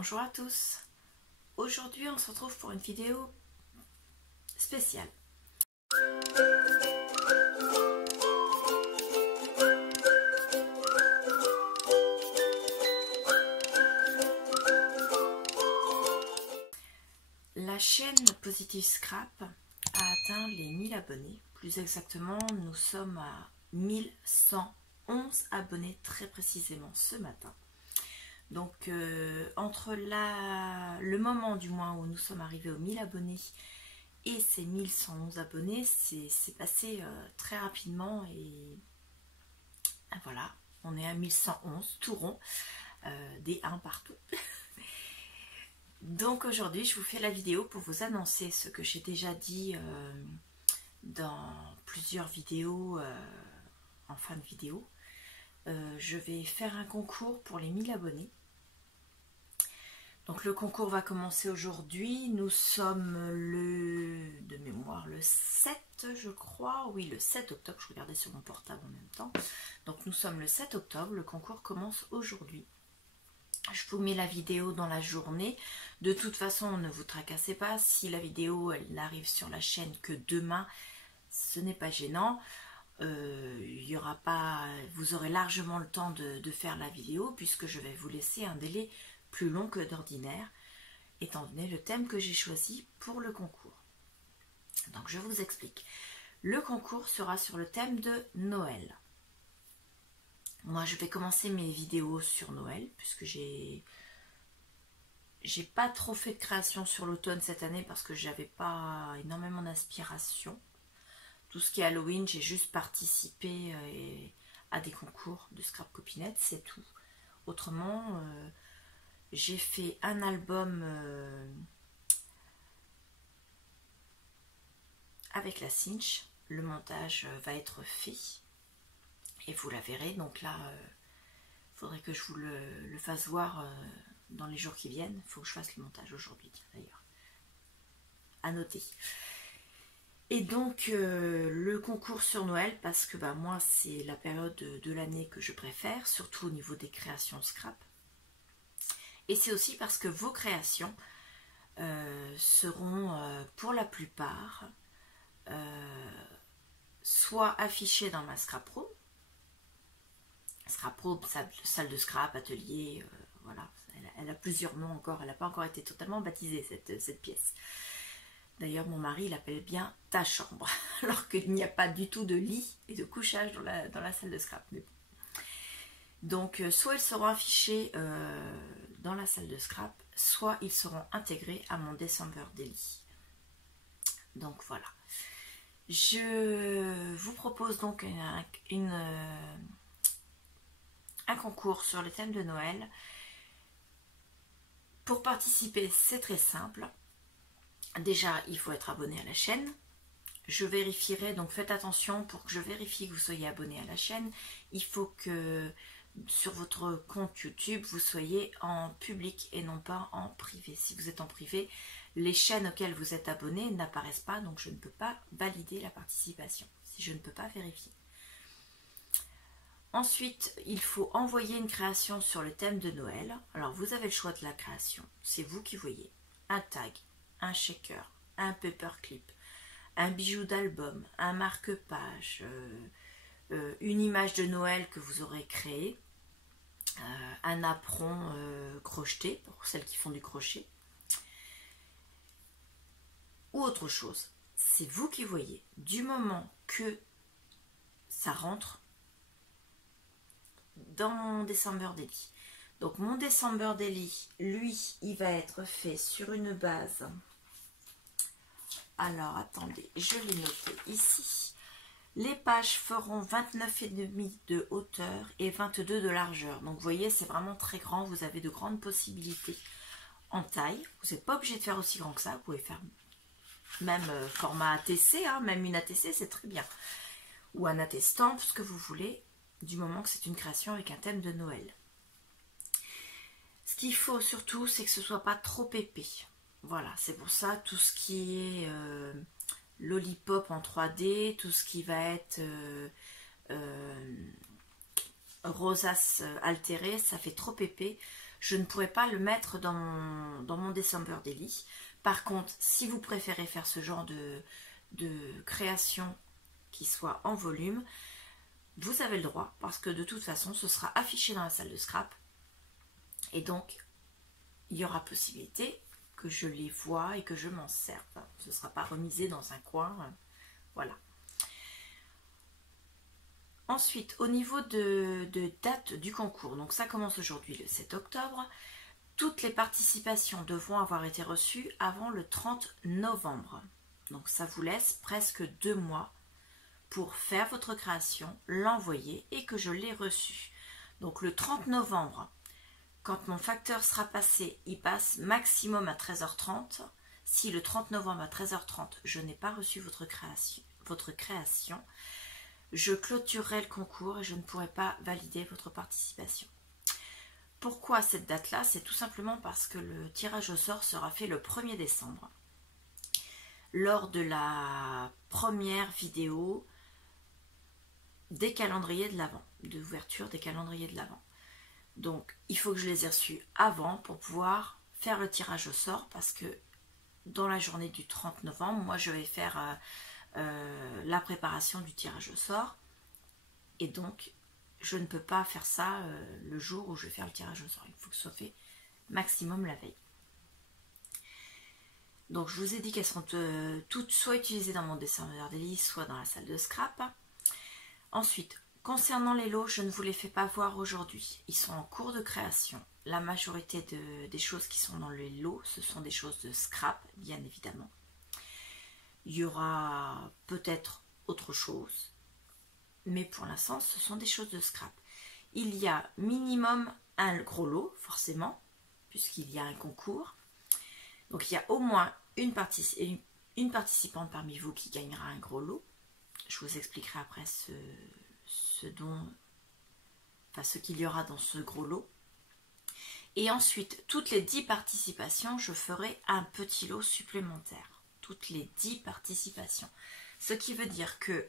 Bonjour à tous. Aujourd'hui on se retrouve pour une vidéo spéciale. La chaîne Positive Scrap a atteint les 1000 abonnés. Plus exactement, nous sommes à 1111 abonnés très précisément ce matin. Donc entre le moment du moins où nous sommes arrivés aux 1000 abonnés et ces 1111 abonnés, c'est passé très rapidement et voilà, on est à 1111 tout rond, des 1 partout. Donc aujourd'hui je vous fais la vidéo pour vous annoncer ce que j'ai déjà dit dans plusieurs vidéos en fin de vidéo. Je vais faire un concours pour les 1000 abonnés. Donc le concours va commencer aujourd'hui. Nous sommes de mémoire le 7 je crois. Oui, le 7 octobre. Je regardais sur mon portable en même temps. Donc nous sommes le 7 octobre. Le concours commence aujourd'hui. Je vous mets la vidéo dans la journée. De toute façon, ne vous tracassez pas. Si la vidéo elle n'arrive sur la chaîne que demain, ce n'est pas gênant. Il y aura pas, vous aurez largement le temps de faire la vidéo puisque je vais vous laisser un délai plus long que d'ordinaire étant donné le thème que j'ai choisi pour le concours. Donc je vous explique. Le concours sera sur le thème de Noël. Moi je vais commencer mes vidéos sur Noël puisque j'ai pas trop fait de création sur l'automne cette année parce que j'avais pas énormément d'inspiration. Tout ce qui est Halloween, j'ai juste participé à des concours de scrap copinette, c'est tout. Autrement, j'ai fait un album avec la cinch. Le montage va être fait et vous la verrez. Donc là, il faudrait que je vous le fasse voir dans les jours qui viennent. Il faut que je fasse le montage aujourd'hui, d'ailleurs. À noter. Et donc le concours sur Noël, parce que moi c'est la période de l'année que je préfère, surtout au niveau des créations scrap. Et c'est aussi parce que vos créations seront pour la plupart soit affichées dans ma scrap room, salle de scrap, atelier, voilà, elle a plusieurs noms encore, elle n'a pas encore été totalement baptisée cette pièce. D'ailleurs, mon mari l'appelle bien ta chambre, alors qu'il n'y a pas du tout de lit et de couchage dans la salle de scrap. Mais bon. Donc, soit ils seront affichés dans la salle de scrap, soit ils seront intégrés à mon December Daily. Donc, voilà. Je vous propose donc un concours sur le thème de Noël. Pour participer, c'est très simple. Déjà, il faut être abonné à la chaîne. Je vérifierai, donc faites attention pour que je vérifie que vous soyez abonné à la chaîne. Il faut que sur votre compte YouTube, vous soyez en public et non pas en privé. Si vous êtes en privé, les chaînes auxquelles vous êtes abonné n'apparaissent pas, donc je ne peux pas valider la participation, si je ne peux pas vérifier. Ensuite, il faut envoyer une création sur le thème de Noël. Alors, vous avez le choix de la création, c'est vous qui voyez. Un tag, un shaker, un paperclip, un bijou d'album, un marque-page, une image de Noël que vous aurez créée, un apron crocheté pour celles qui font du crochet ou autre chose. C'est vous qui voyez. Du moment que ça rentre dans mon December Daily. Donc mon December Daily, lui, il va être fait sur une base. Alors attendez, je l'ai noté ici. Les pages feront 29,5 de hauteur et 22 de largeur. Donc vous voyez, c'est vraiment très grand. Vous avez de grandes possibilités en taille. Vous n'êtes pas obligé de faire aussi grand que ça. Vous pouvez faire même format ATC, hein, même une ATC, c'est très bien. Ou un attestant, ce que vous voulez, du moment que c'est une création avec un thème de Noël. Ce qu'il faut surtout, c'est que ce ne soit pas trop épais. Voilà, c'est pour ça tout ce qui est lollipop en 3D, tout ce qui va être rosace altérée, ça fait trop épais. je ne pourrai pas le mettre dans mon December Daily. Par contre, si vous préférez faire ce genre de création qui soit en volume, vous avez le droit, parce que de toute façon, ce sera affiché dans la salle de scrap. Et donc, il y aura possibilité que je les vois et que je m'en serve. Ce ne sera pas remisé dans un coin. Voilà. Ensuite, au niveau de date du concours, donc ça commence aujourd'hui le 7 octobre. Toutes les participations devront avoir été reçues avant le 30 novembre. Donc ça vous laisse presque 2 mois pour faire votre création, l'envoyer et que je l'ai reçu. Donc le 30 novembre, quand mon facteur sera passé, il passe maximum à 13h30. Si le 30 novembre à 13h30, je n'ai pas reçu votre création, je clôturerai le concours et je ne pourrai pas valider votre participation. Pourquoi cette date-là? C'est tout simplement parce que le tirage au sort sera fait le 1er décembre. Lors de la première vidéo des calendriers de l'Avent, d'ouverture des calendriers de l'Avent. Donc, il faut que je les ai reçus avant pour pouvoir faire le tirage au sort parce que dans la journée du 30 novembre, moi je vais faire la préparation du tirage au sort et donc je ne peux pas faire ça le jour où je vais faire le tirage au sort. Il faut que ce soit fait maximum la veille. Donc, je vous ai dit qu'elles sont toutes soit utilisées dans mon December Daily, soit dans la salle de scrap. Ensuite, concernant les lots, je ne vous les fais pas voir aujourd'hui. Ils sont en cours de création. La majorité des choses qui sont dans les lots, ce sont des choses de scrap, bien évidemment. Il y aura peut-être autre chose, mais pour l'instant, ce sont des choses de scrap. Il y a minimum un gros lot, forcément, puisqu'il y a un concours. Donc, il y a au moins une participante parmi vous qui gagnera un gros lot. Je vous expliquerai après ce qu'il y aura dans ce gros lot. Et ensuite, toutes les 10 participations, je ferai un petit lot supplémentaire. Toutes les 10 participations. Ce qui veut dire que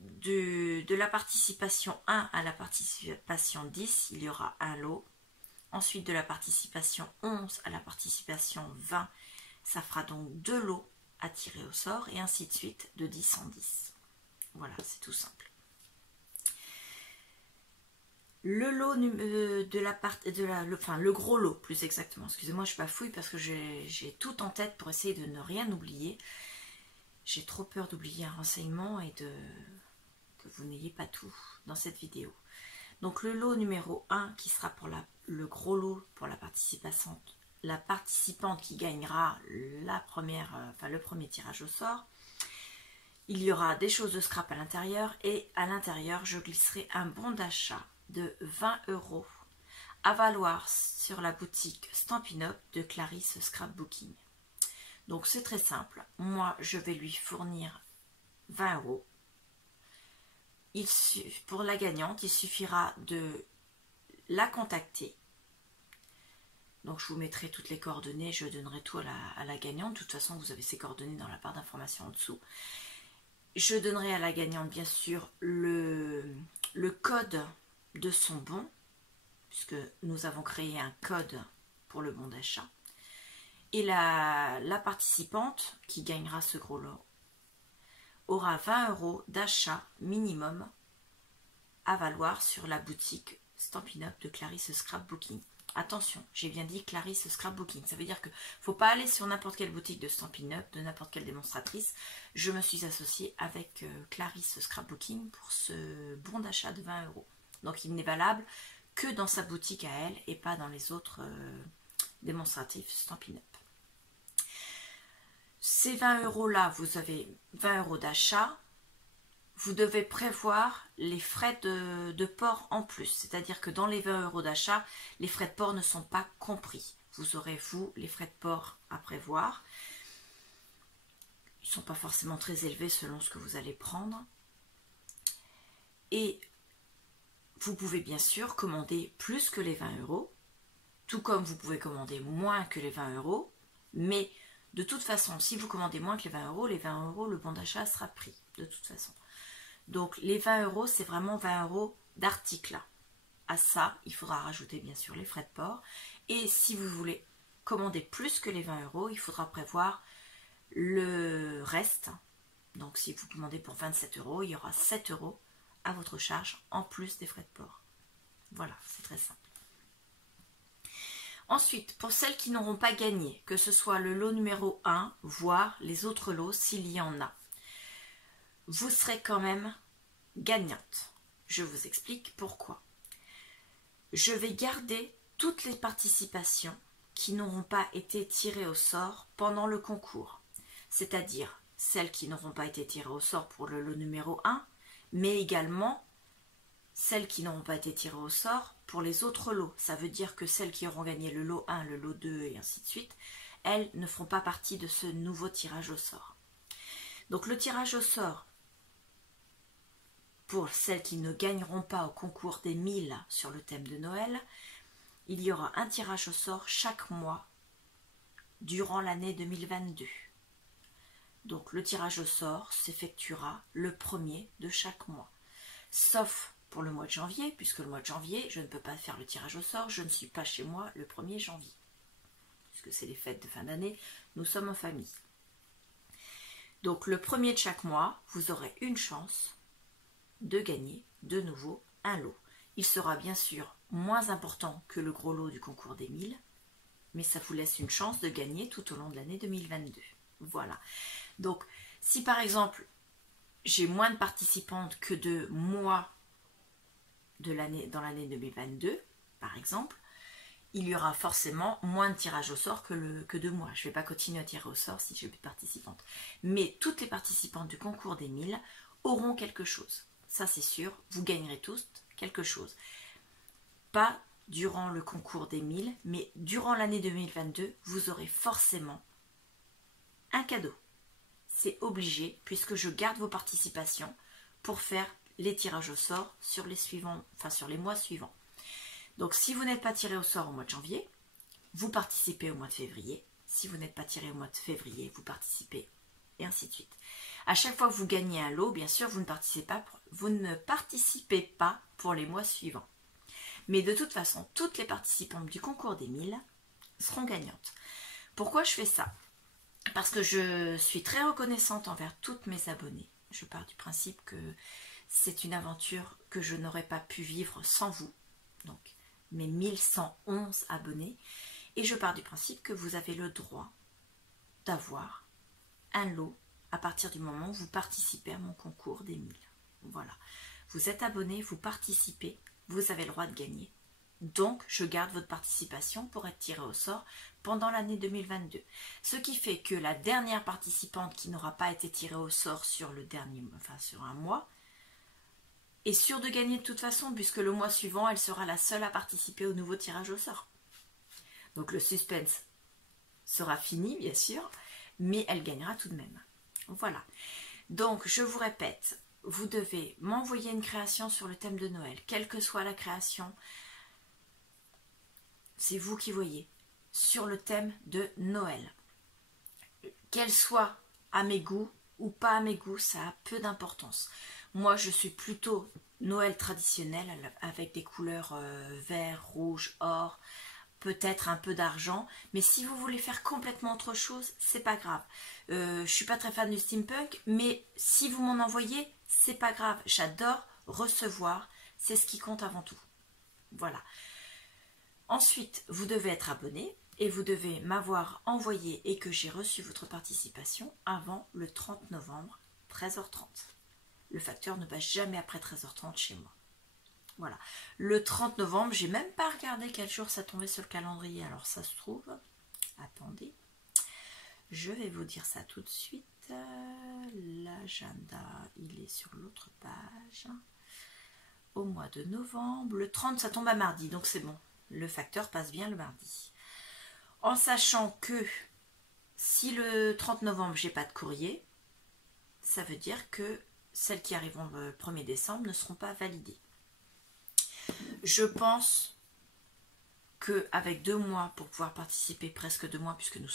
de la participation 1 à la participation 10, il y aura un lot. Ensuite, de la participation 11 à la participation 20, ça fera donc 2 lots à tirer au sort et ainsi de suite de 10 en 10. Voilà, c'est tout simple. Le lot le gros lot plus exactement, excusez-moi je bafouille parce que j'ai tout en tête pour essayer de ne rien oublier. J'ai trop peur d'oublier un renseignement et que vous n'ayez pas tout dans cette vidéo. Donc le lot numéro 1 qui sera pour le gros lot pour la participante qui gagnera le premier tirage au sort. Il y aura des choses de scrap à l'intérieur et à l'intérieur je glisserai un bon d'achat de 20 € à valoir sur la boutique Stampin' Up de Clarisse Scrapbooking. Donc c'est très simple, moi je vais lui fournir 20 €. Pour la gagnante, il suffira de la contacter. Donc je vous mettrai toutes les coordonnées, je donnerai tout à la gagnante. De toute façon, vous avez ses coordonnées dans la barre d'informations en dessous. Je donnerai à la gagnante, bien sûr, le code de son bon, puisque nous avons créé un code pour le bon d'achat. Et la participante qui gagnera ce gros lot aura 20 € d'achat minimum à valoir sur la boutique Stampin' Up de Clarisse Scrapbooking. Attention, j'ai bien dit Clarisse Scrapbooking. Ça veut dire que faut pas aller sur n'importe quelle boutique de Stampin' Up, de n'importe quelle démonstratrice. Je me suis associée avec Clarisse Scrapbooking pour ce bon d'achat de 20 €. Donc il n'est valable que dans sa boutique à elle et pas dans les autres démonstratifs Stampin' Up. Ces 20 € là, vous avez 20 € d'achat. Vous devez prévoir les frais de port en plus. C'est-à-dire que dans les 20 € d'achat, les frais de port ne sont pas compris. Vous aurez, vous, les frais de port à prévoir. Ils ne sont pas forcément très élevés selon ce que vous allez prendre. Et vous pouvez bien sûr commander plus que les 20 €. Tout comme vous pouvez commander moins que les 20 €. Mais de toute façon, si vous commandez moins que les 20 €, le bon d'achat sera pris. De toute façon. Donc les 20 €, c'est vraiment 20 € d'articles à ça, il faudra rajouter bien sûr les frais de port. Et si vous voulez commander plus que les 20 €, il faudra prévoir le reste. Donc si vous commandez pour 27 €, il y aura 7 € à votre charge en plus des frais de port. Voilà, c'est très simple. Ensuite, pour celles qui n'auront pas gagné, que ce soit le lot numéro 1, voire les autres lots s'il y en a, vous serez quand même gagnante. Je vous explique pourquoi. Je vais garder toutes les participations qui n'auront pas été tirées au sort pendant le concours. C'est-à-dire celles qui n'auront pas été tirées au sort pour le lot numéro 1, mais également celles qui n'auront pas été tirées au sort pour les autres lots. Ça veut dire que celles qui auront gagné le lot 1, le lot 2 et ainsi de suite, elles ne feront pas partie de ce nouveau tirage au sort. Donc le tirage au sort pour celles qui ne gagneront pas au concours des 1000 sur le thème de Noël, il y aura un tirage au sort chaque mois durant l'année 2022. Donc le tirage au sort s'effectuera le premier de chaque mois. Sauf pour le mois de janvier, puisque le mois de janvier, je ne peux pas faire le tirage au sort, je ne suis pas chez moi le 1er janvier. Puisque c'est les fêtes de fin d'année, nous sommes en famille. Donc le premier de chaque mois, vous aurez une chance de gagner de nouveau un lot. Il sera bien sûr moins important que le gros lot du concours des 1000, mais ça vous laisse une chance de gagner tout au long de l'année 2022. Voilà. Donc, si par exemple, j'ai moins de participantes que de mois dans l'année 2022, par exemple, il y aura forcément moins de tirage au sort que de mois. Je ne vais pas continuer à tirer au sort si j'ai plus de participantes. Mais toutes les participantes du concours des 1000 auront quelque chose. Ça c'est sûr, vous gagnerez tous quelque chose. Pas durant le concours des 1000, mais durant l'année 2022, vous aurez forcément un cadeau. C'est obligé, puisque je garde vos participations pour faire les tirages au sort sur les mois suivants. Donc si vous n'êtes pas tiré au sort au mois de janvier, vous participez au mois de février. Si vous n'êtes pas tiré au mois de février, vous participez, et ainsi de suite. À chaque fois que vous gagnez un lot, bien sûr, vous ne participez pas pour les mois suivants. Mais de toute façon, toutes les participantes du concours des 1000 seront gagnantes. Pourquoi je fais ça? Parce que je suis très reconnaissante envers toutes mes abonnées. Je pars du principe que c'est une aventure que je n'aurais pas pu vivre sans vous. Donc, mes 1111 abonnés. Et je pars du principe que vous avez le droit d'avoir un lot à partir du moment où vous participez à mon concours des 1000. Voilà. Vous êtes abonné, vous participez, vous avez le droit de gagner. Donc, je garde votre participation pour être tiré au sort pendant l'année 2022. Ce qui fait que la dernière participante qui n'aura pas été tirée au sort sur sur un mois, est sûre de gagner de toute façon, puisque le mois suivant, elle sera la seule à participer au nouveau tirage au sort. Donc le suspense sera fini, bien sûr, mais elle gagnera tout de même. Voilà. Donc, je vous répète, vous devez m'envoyer une création sur le thème de Noël, quelle que soit la création, c'est vous qui voyez, sur le thème de Noël. Qu'elle soit à mes goûts ou pas à mes goûts, ça a peu d'importance. Moi, je suis plutôt Noël traditionnel, avec des couleurs vert, rouge, or, peut-être un peu d'argent, mais si vous voulez faire complètement autre chose, c'est pas grave. Je suis pas très fan du steampunk, mais si vous m'en envoyez, c'est pas grave. J'adore recevoir, c'est ce qui compte avant tout. Voilà. Ensuite, vous devez être abonné et vous devez m'avoir envoyé et que j'ai reçu votre participation avant le 30 novembre, 13h30. Le facteur ne passe jamais après 13h30 chez moi. Voilà. Le 30 novembre, j'ai même pas regardé quel jour ça tombait sur le calendrier. Alors ça se trouve, attendez, je vais vous dire ça tout de suite. L'agenda, il est sur l'autre page. Au mois de novembre, le 30, ça tombe à mardi, donc c'est bon. Le facteur passe bien le mardi. En sachant que si le 30 novembre, j'ai pas de courrier, ça veut dire que celles qui arriveront le 1er décembre ne seront pas validées. Je pense qu'avec 2 mois pour pouvoir participer, presque 2 mois puisque nous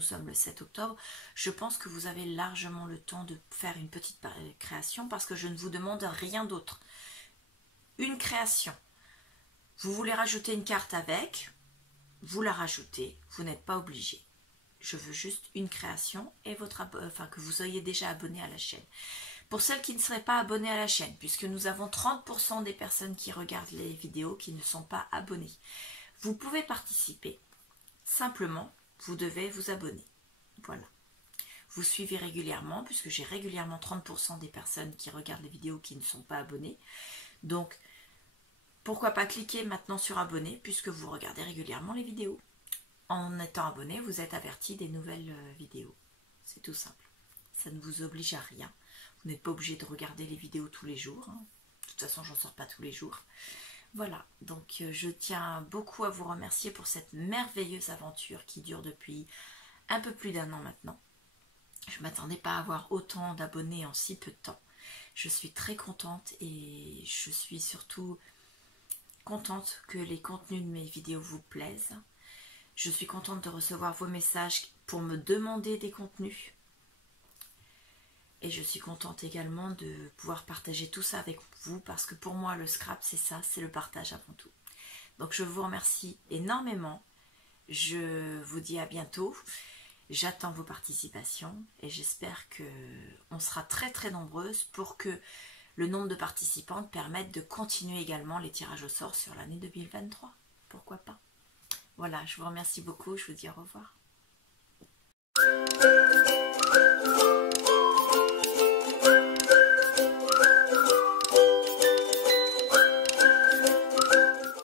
sommes le 7 octobre, je pense que vous avez largement le temps de faire une petite création parce que je ne vous demande rien d'autre. Une création. Vous voulez rajouter une carte avec, vous la rajoutez, vous n'êtes pas obligé. Je veux juste une création et que vous soyez déjà abonné à la chaîne. Pour celles qui ne seraient pas abonnées à la chaîne, puisque nous avons 30% des personnes qui regardent les vidéos qui ne sont pas abonnées, vous pouvez participer. Simplement, vous devez vous abonner. Voilà. Vous suivez régulièrement, puisque j'ai régulièrement 30% des personnes qui regardent les vidéos qui ne sont pas abonnées. Donc, pourquoi pas cliquer maintenant sur abonner, puisque vous regardez régulièrement les vidéos. En étant abonné, vous êtes averti des nouvelles vidéos. C'est tout simple. Ça ne vous oblige à rien. Vous n'êtes pas obligé de regarder les vidéos tous les jours. Hein. De toute façon, j'en sors pas tous les jours. Voilà, donc je tiens beaucoup à vous remercier pour cette merveilleuse aventure qui dure depuis un peu plus d'1 an maintenant. Je ne m'attendais pas à avoir autant d'abonnés en si peu de temps. Je suis très contente et je suis surtout contente que les contenus de mes vidéos vous plaisent. Je suis contente de recevoir vos messages pour me demander des contenus. Et je suis contente également de pouvoir partager tout ça avec vous parce que pour moi le scrap c'est ça, c'est le partage avant tout. Donc je vous remercie énormément. Je vous dis à bientôt. J'attends vos participations et j'espère qu'on sera très très nombreuses pour que le nombre de participantes permette de continuer également les tirages au sort sur l'année 2023. Pourquoi pas? Voilà, je vous remercie beaucoup, je vous dis au revoir.